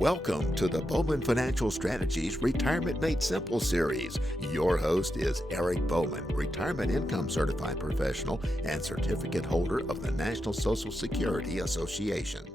Welcome to the Bowman Financial Strategies Retirement Made Simple series. Your host is Eric Bowman, Retirement Income Certified Professional and certificate holder of the National Social Security Association.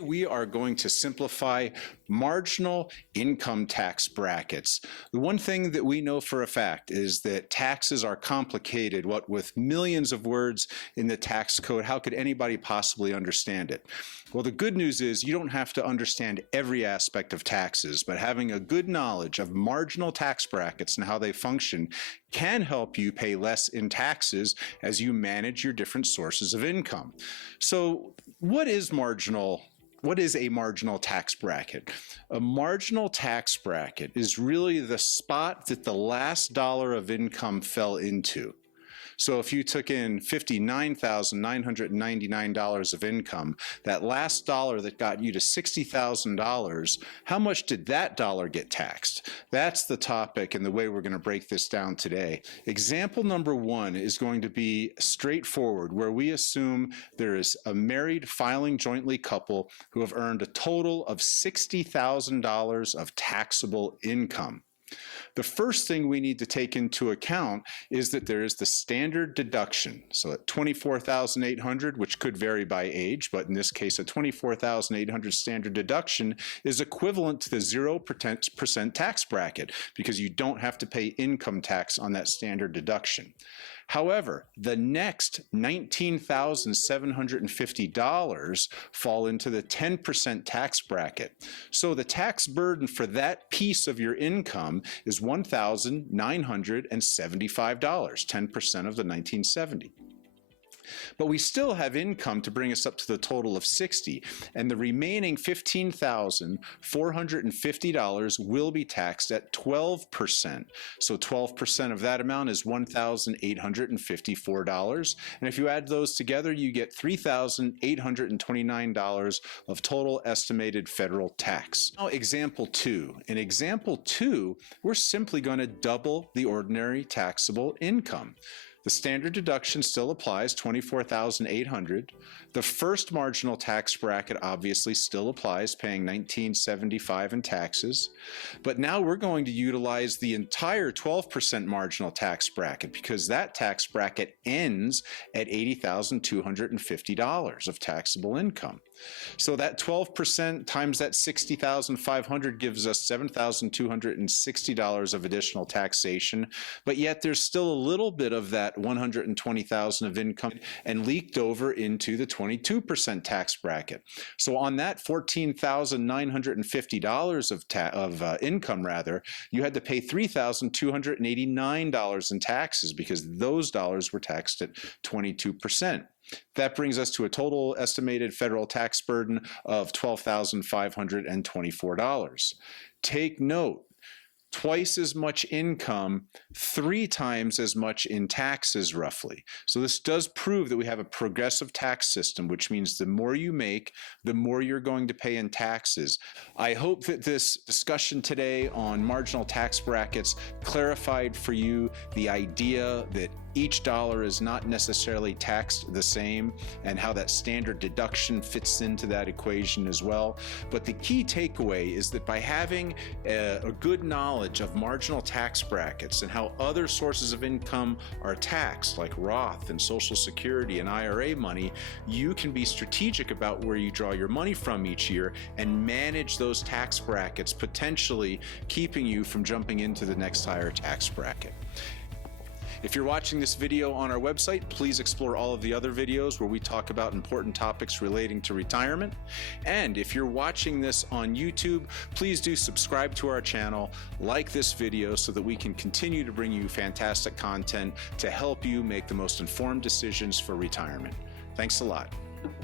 We are going to simplify marginal income tax brackets. The one thing that we know for a fact is that taxes are complicated. What with millions of words in the tax code, how could anybody possibly understand it? Well, the good news is you don't have to understand every aspect of taxes, but having a good knowledge of marginal tax brackets and how they function can help you pay less in taxes as you manage your different sources of income. So what is a marginal tax bracket? A marginal tax bracket is really the spot that the last dollar of income fell into. So if you took in $59,999 of income, that last dollar that got you to $60,000, how much did that dollar get taxed? That's the topic and the way we're going to break this down today. Example number one is going to be straightforward, where we assume there is a married filing jointly couple who have earned a total of $60,000 of taxable income. The first thing we need to take into account is that there is the standard deduction. So at $24,800, which could vary by age, but in this case, a $24,800 standard deduction is equivalent to the 0% tax bracket because you don't have to pay income tax on that standard deduction. However, the next $19,750 fall into the 10% tax bracket. So the tax burden for that piece of your income is $1,975, 10% of the $1,970. But we still have income to bring us up to the total of $60, and the remaining $15,450 will be taxed at 12%. So 12% of that amount is $1,854. And if you add those together, you get $3,829 of total estimated federal tax. Now, example two. In example two, we're simply going to double the ordinary taxable income. The standard deduction still applies, $24,800. The first marginal tax bracket obviously still applies, paying $1,975 in taxes. But now we're going to utilize the entire 12% marginal tax bracket because that tax bracket ends at $80,250 of taxable income. So that 12% times that $60,500 gives us $7,260 of additional taxation, but yet there's still a little bit of that $120,000 of income and leaked over into the 22% tax bracket. So on that $14,950 of income, you had to pay $3,289 in taxes because those dollars were taxed at 22%. That brings us to a total estimated federal tax burden of $12,524. Take note, twice as much income, 3 times as much in taxes roughly. So this does prove that we have a progressive tax system, which means the more you make, the more you're going to pay in taxes. I hope that this discussion today on marginal tax brackets clarified for you the idea that each dollar is not necessarily taxed the same and how that standard deduction fits into that equation as well. But the key takeaway is that by having a good knowledge of marginal tax brackets and how other sources of income are taxed, like Roth and Social Security and IRA money, you can be strategic about where you draw your money from each year and manage those tax brackets, potentially keeping you from jumping into the next higher tax bracket. If you're watching this video on our website, please explore all of the other videos where we talk about important topics relating to retirement. And if you're watching this on YouTube, please do subscribe to our channel, like this video so that we can continue to bring you fantastic content to help you make the most informed decisions for retirement. Thanks a lot.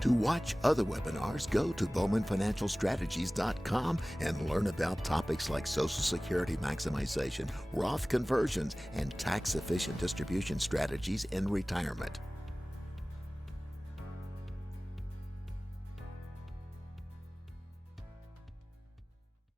To watch other webinars, go to bowmanfinancialstrategies.com and learn about topics like Social Security maximization, Roth conversions, and tax-efficient distribution strategies in retirement.